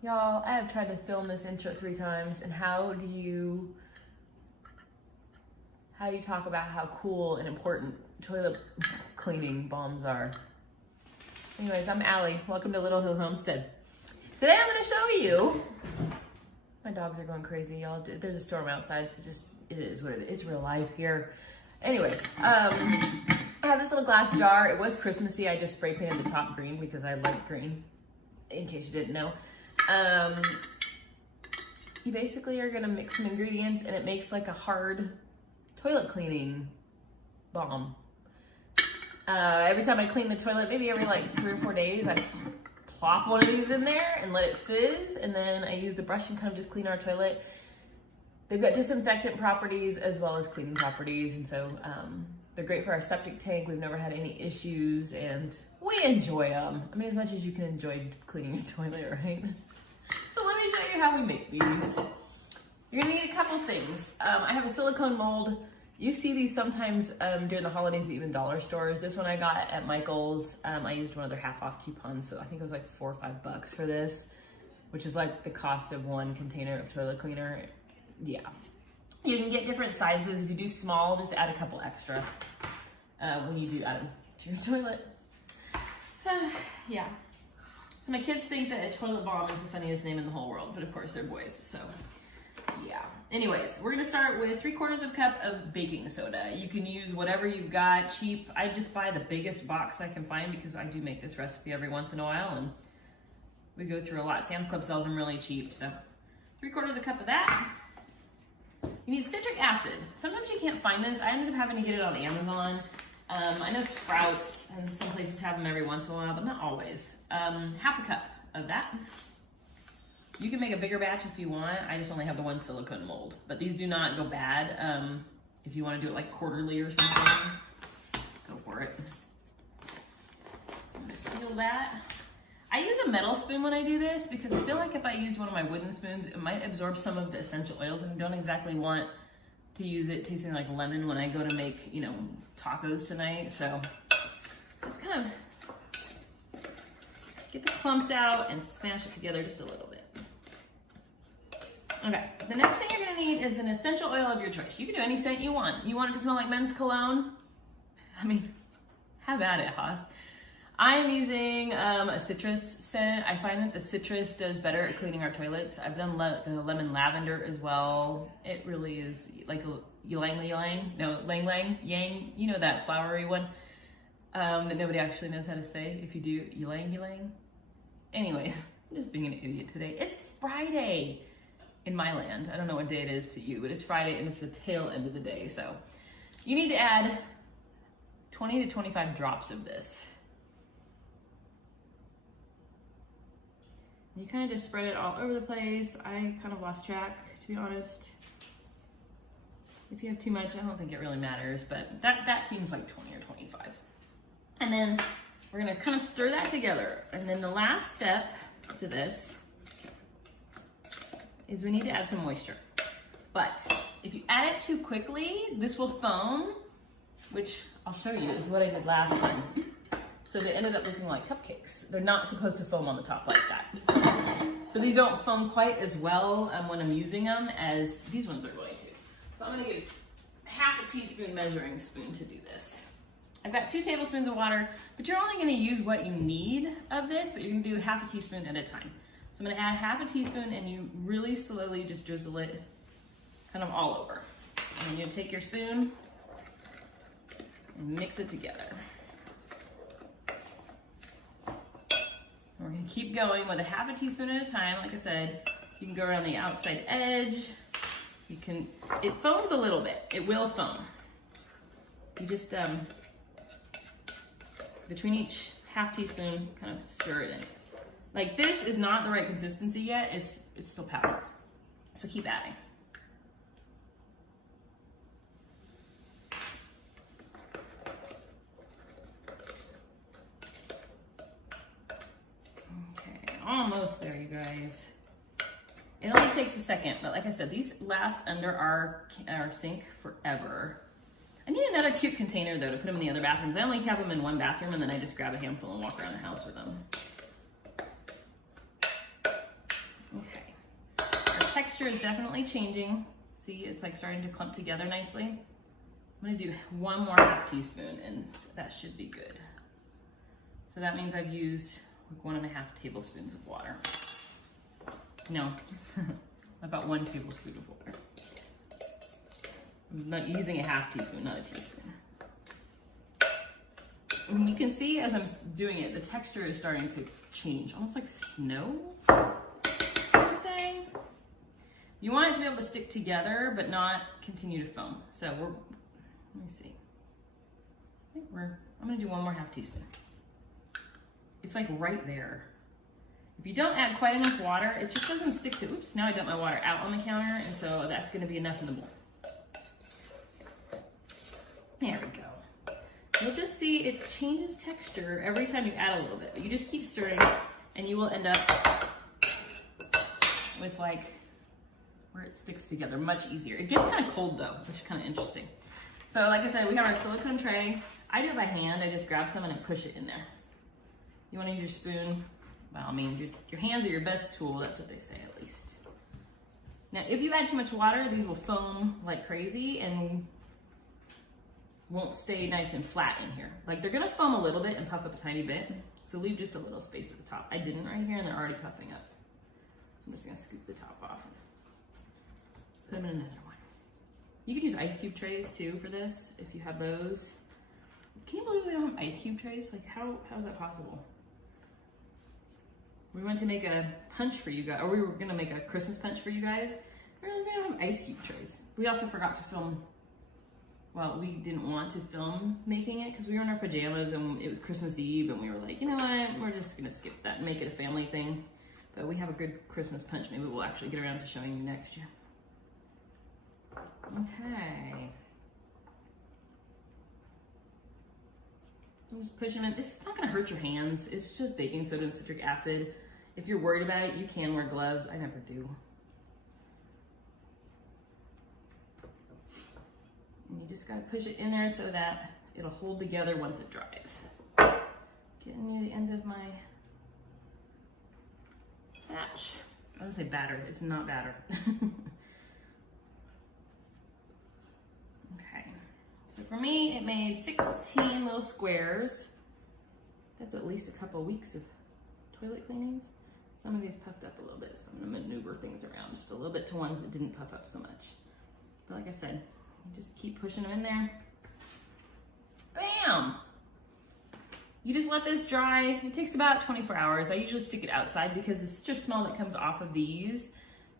Y'all, I have tried to film this intro 3 times, and how do you talk about how cool and important toilet cleaning balms are? Anyways, I'm Ali. Welcome to Little Hill Homestead. Today I'm going to show you, my dogs are going crazy, y'all. There's a storm outside, so it is what it is. It's real life here. Anyways, I have this little glass jar. It was Christmassy. I just spray painted the top green because I like green, in case you didn't know. You basically are gonna mix some ingredients and it makes like a hard toilet cleaning balm. Every time I clean the toilet, maybe every like 3 or 4 days, I plop one of these in there and let it fizz, and then I use the brush and kind of just clean our toilet. They've got disinfectant properties as well as cleaning properties, and so they're great for our septic tank. We've never had any issues and we enjoy them. I mean, as much as you can enjoy cleaning your toilet, right? So let me show you how we make these. You're gonna need a couple things. I have a silicone mold. You see these sometimes during the holidays at even dollar stores. This one I got at Michael's. I used one of their half-off coupons, so I think it was like $4 or $5 for this, which is like the cost of one container of toilet cleaner. Yeah. You can get different sizes. If you do small, just add a couple extra when you do add them to your toilet. Yeah. So my kids think that a toilet balm is the funniest name in the whole world, but of course they're boys, so yeah. Anyways, we're gonna start with 3/4 cup of baking soda. You can use whatever you've got, cheap. I just buy the biggest box I can find because I do make this recipe every once in a while and we go through a lot. Sam's Club sells them really cheap, so 3/4 cup of that. You need citric acid. Sometimes you can't find this. I ended up having to get it on Amazon. I know Sprouts and some places have them every once in a while, but not always. 1/2 cup of that. You can make a bigger batch if you want. I just only have the one silicone mold, but these do not go bad. If you want to do it like quarterly or something, go for it. So I'm gonna seal that. I use a metal spoon when I do this because I feel like if I use one of my wooden spoons, it might absorb some of the essential oils, and I don't exactly want to use it tasting like lemon when I go to make, you know, tacos tonight. So just kind of get the clumps out and smash it together just a little bit. Okay, the next thing you're gonna need is an essential oil of your choice. You can do any scent you want. You want it to smell like men's cologne? I mean, have at it, Haas. I'm using a citrus scent. I find that the citrus does better at cleaning our toilets. I've done lemon lavender as well. It really is like a ylang-ylang, no, lang-lang-yang, you know that flowery one that nobody actually knows how to say. If you do, ylang-ylang. Anyways, I'm just being an idiot today. It's Friday in my land. I don't know what day it is to you, but it's Friday and it's the tail end of the day. So you need to add 20 to 25 drops of this. You kind of just spread it all over the place. I kind of lost track, to be honest. If you have too much, I don't think it really matters, but that seems like 20 or 25. And then we're gonna kind of stir that together. And then the last step to this is we need to add some moisture. But if you add it too quickly, this will foam, which I'll show you is what I did last time. So they ended up looking like cupcakes. They're not supposed to foam on the top like that. So these don't foam quite as well when I'm using them as these ones are going to. So I'm gonna get 1/2 teaspoon measuring spoon to do this. I've got 2 tablespoons of water, but you're only gonna use what you need of this, but you're gonna do 1/2 teaspoon at a time. So I'm gonna add 1/2 teaspoon and you really slowly just drizzle it kind of all over. And you take your spoon and mix it together. We're gonna keep going with 1/2 teaspoon at a time. Like I said, you can go around the outside edge. You can, it foams a little bit. It will foam. You just, between each 1/2 teaspoon, kind of stir it in. Like this is not the right consistency yet. It's still powder. So keep adding. Almost there, you guys. It only takes a second, but like I said, these last under our sink forever. I need another cute container though to put them in the other bathrooms. I only have them in one bathroom and then I just grab a handful and walk around the house with them. Okay, our texture is definitely changing. See, it's like starting to clump together nicely. I'm gonna do 1 more half teaspoon and that should be good. So that means I've used like 1.5 tablespoons of water. No, about 1 tablespoon of water. I'm not using a half teaspoon, not a teaspoon. And you can see as I'm doing it, the texture is starting to change, almost like snow. What I'm saying? You want it to be able to stick together, but not continue to foam. So let me see. I'm gonna do 1 more half teaspoon. It's like right there. If you don't add quite enough water, it just doesn't stick to, oops, now I dumped my water out on the counter, and so that's gonna be enough in the bowl. There we go. You'll just see it changes texture every time you add a little bit. But you just keep stirring and you will end up with like where it sticks together much easier. It gets kind of cold though, which is kind of interesting. So like I said, we have our silicone tray. I do it by hand. I just grab some and I push it in there. You want to use your spoon? Well, I mean, your hands are your best tool. That's what they say at least. Now, if you add too much water, these will foam like crazy and won't stay nice and flat in here. Like they're gonna foam a little bit and puff up a tiny bit. So leave just a little space at the top. I didn't right here and they're already puffing up. So I'm just gonna scoop the top off and put them in another one. You can use ice cube trays too for this, if you have those. Can you believe we don't have ice cube trays? Like how is that possible? We went to make a punch for you guys, or we were gonna make a Christmas punch for you guys. We don't have ice cube trays. We also forgot to film. Well, we didn't want to film making it because we were in our pajamas and it was Christmas Eve and we were like, you know what, we're just gonna skip that and make it a family thing. But we have a good Christmas punch. Maybe we'll actually get around to showing you next year. Okay. I'm just pushing it. This is not gonna hurt your hands. It's just baking soda and citric acid. If you're worried about it, you can wear gloves. I never do. And you just gotta push it in there so that it'll hold together once it dries. Getting near the end of my batch. I was gonna say batter, it's not batter. Okay, so for me, it made 16 little squares. That's at least a couple weeks of toilet cleanings. Some of these puffed up a little bit, so I'm gonna maneuver things around just a little bit to ones that didn't puff up so much. But like I said, just keep pushing them in there. Bam! You just let this dry. It takes about 24 hours. I usually stick it outside because the citrus smell that comes off of these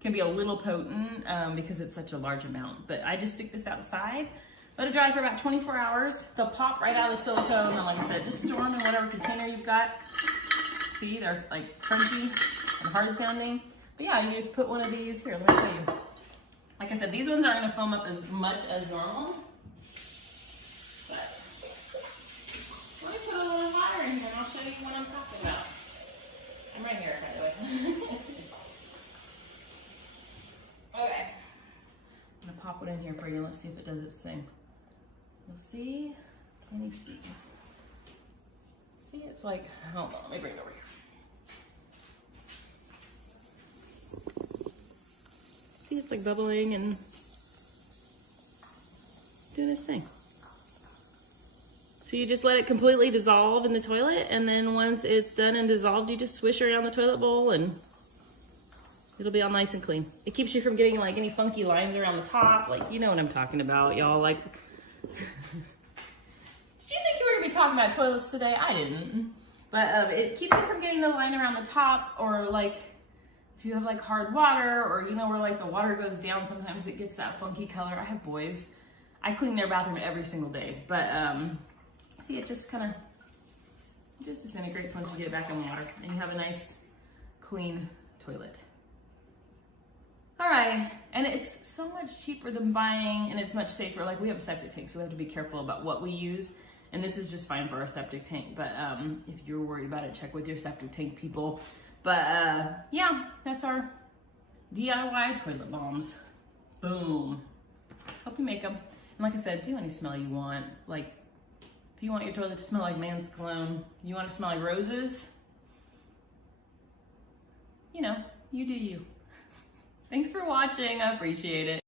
can be a little potent because it's such a large amount. But I just stick this outside, let it dry for about 24 hours. They'll pop right out of the silicone, and like I said, just store them in whatever container you've got. See, they're like crunchy and hard sounding. But yeah, you just put one of these, here, let me show you. Like I said, these ones aren't gonna foam up as much as normal. But let me put a little water in here and I'll show you what I'm talking about. I'm right here, by the way. Okay. I'm gonna pop it in here for you. Let's see if it does its thing. You'll see. Let me see. See, it's like, hold on, let me bring it over here. See, it's like bubbling and doing this thing. So you just let it completely dissolve in the toilet, and then once it's done and dissolved, you just swish around the toilet bowl and it'll be all nice and clean. It keeps you from getting like any funky lines around the top. Like, you know what I'm talking about, y'all. Like, did you think you were gonna be talking about toilets today? I didn't. But it keeps you from getting the line around the top, or like if you have like hard water, or you know where like the water goes down, sometimes it gets that funky color. I have boys. I clean their bathroom every single day. But see, it just kind of just disintegrates once you get it back in water and you have a nice clean toilet. All right, and it's so much cheaper than buying, and it's much safer. Like, we have a septic tank, so we have to be careful about what we use. And this is just fine for our septic tank. But if you're worried about it, check with your septic tank people. But yeah, that's our DIY toilet bombs. Boom. Hope you make them. And like I said, do any smell you want. Like, if you want your toilet to smell like man's cologne, you want to smell like roses, you know, You do you. Thanks for watching. I appreciate it.